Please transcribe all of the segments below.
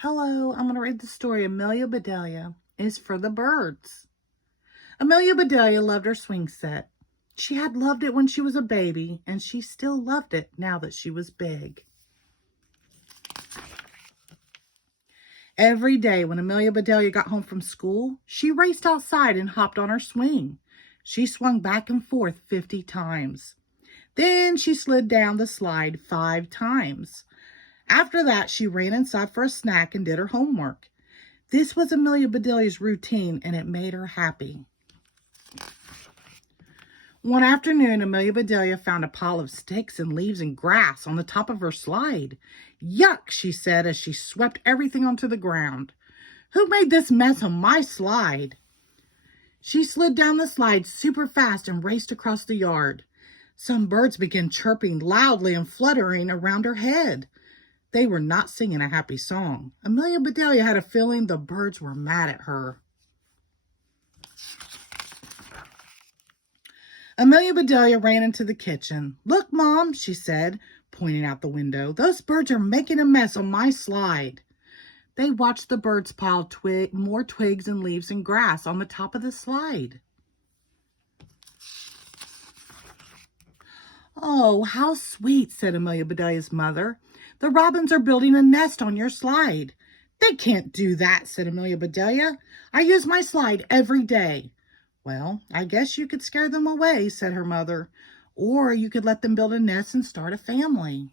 Hello, I'm going to read the story Amelia Bedelia is for the birds. Amelia Bedelia loved her swing set. She had loved it when she was a baby, and she still loved it now that she was big. Every day when Amelia Bedelia got home from school, she raced outside and hopped on her swing. She swung back and forth 50 times. Then she slid down the slide 5 times. After that, she ran inside for a snack and did her homework. This was Amelia Bedelia's routine, and it made her happy. One afternoon, Amelia Bedelia found a pile of sticks and leaves and grass on the top of her slide. "Yuck," she said as she swept everything onto the ground. "Who made this mess on my slide?" She slid down the slide super fast and raced across the yard. Some birds began chirping loudly and fluttering around her head. They were not singing a happy song. Amelia Bedelia had a feeling the birds were mad at her. Amelia Bedelia ran into the kitchen. "Look, Mom," she said, pointing out the window. "Those birds are making a mess on my slide." They watched the birds pile more twigs and leaves and grass on the top of the slide. "Oh, how sweet," said Amelia Bedelia's mother. "The robins are building a nest on your slide." "They can't do that," said Amelia Bedelia. "I use my slide every day." "Well, I guess you could scare them away," said her mother. "Or you could let them build a nest and start a family."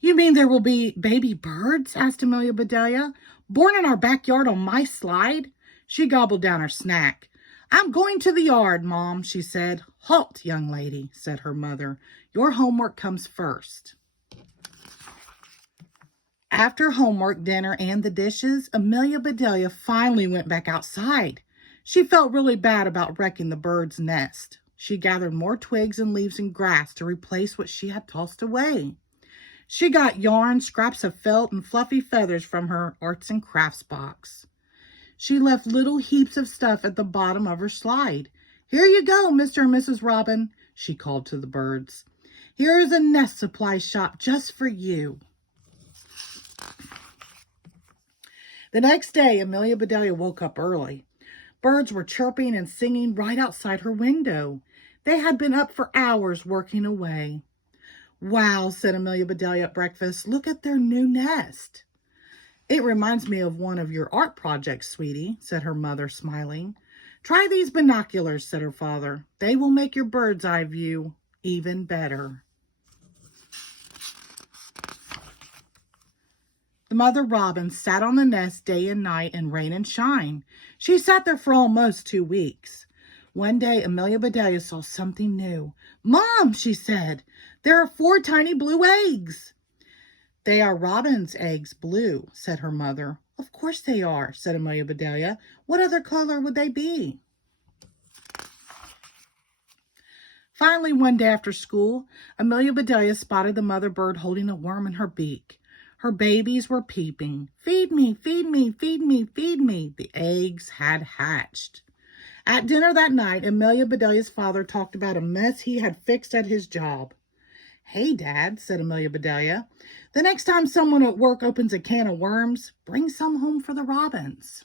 "You mean there will be baby birds?" asked Amelia Bedelia. "Born in our backyard on my slide?" She gobbled down her snack. "I'm going to the yard, Mom," she said. "Halt, young lady," said her mother. "Your homework comes first." After homework, dinner, and the dishes, Amelia Bedelia finally went back outside. She felt really bad about wrecking the bird's nest. She gathered more twigs and leaves and grass to replace what she had tossed away. She got yarn, scraps of felt, and fluffy feathers from her arts and crafts box. She left little heaps of stuff at the bottom of her slide. "Here you go, Mr. and Mrs. Robin," she called to the birds. "Here is a nest supply shop just for you." The next day, Amelia Bedelia woke up early. Birds were chirping and singing right outside her window. They had been up for hours working away. "Wow," said Amelia Bedelia at breakfast. "Look at their new nest." "It reminds me of one of your art projects, sweetie," said her mother, smiling. "Try these binoculars," said her father. "They will make your bird's eye view even better." The mother robin sat on the nest day and night in rain and shine. She sat there for almost 2 weeks. One day, Amelia Bedelia saw something new. "Mom," she said, "there are 4 tiny blue eggs." "They are robin's eggs, blue," said her mother. "Of course they are," said Amelia Bedelia. "What other color would they be?" Finally, one day after school, Amelia Bedelia spotted the mother bird holding a worm in her beak. Her babies were peeping. "Feed me, feed me, feed me, feed me." The eggs had hatched. At dinner that night, Amelia Bedelia's father talked about a mess he had fixed at his job. "Hey, Dad," said Amelia Bedelia, "the next time someone at work opens a can of worms, bring some home for the robins."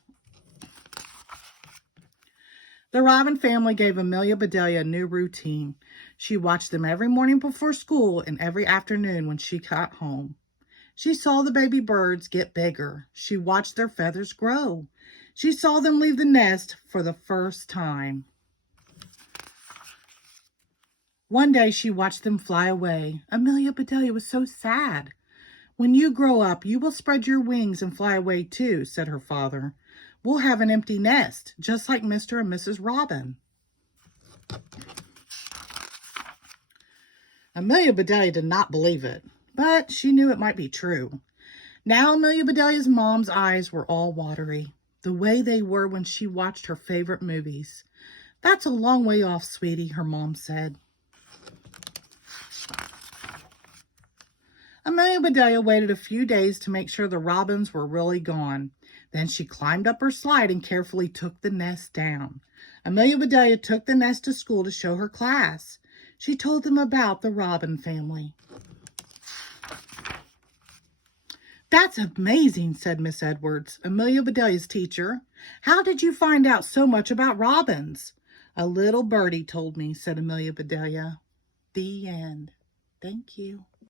The Robin family gave Amelia Bedelia a new routine. She watched them every morning before school and every afternoon when she got home. She saw the baby birds get bigger. She watched their feathers grow. She saw them leave the nest for the first time. One day she watched them fly away. Amelia Bedelia was so sad. "When you grow up, you will spread your wings and fly away too," said her father. "We'll have an empty nest, just like Mr. and Mrs. Robin." Amelia Bedelia did not believe it, but she knew it might be true. Now Amelia Bedelia's mom's eyes were all watery, the way they were when she watched her favorite movies. "That's a long way off, sweetie," her mom said. Amelia Bedelia waited a few days to make sure the robins were really gone. Then she climbed up her slide and carefully took the nest down. Amelia Bedelia took the nest to school to show her class. She told them about the Robin family. That's amazing, said Miss Edwards, Amelia Bedelia's teacher. How did you find out so much about robins? A little birdie told me, said Amelia Bedelia. The end. Thank you.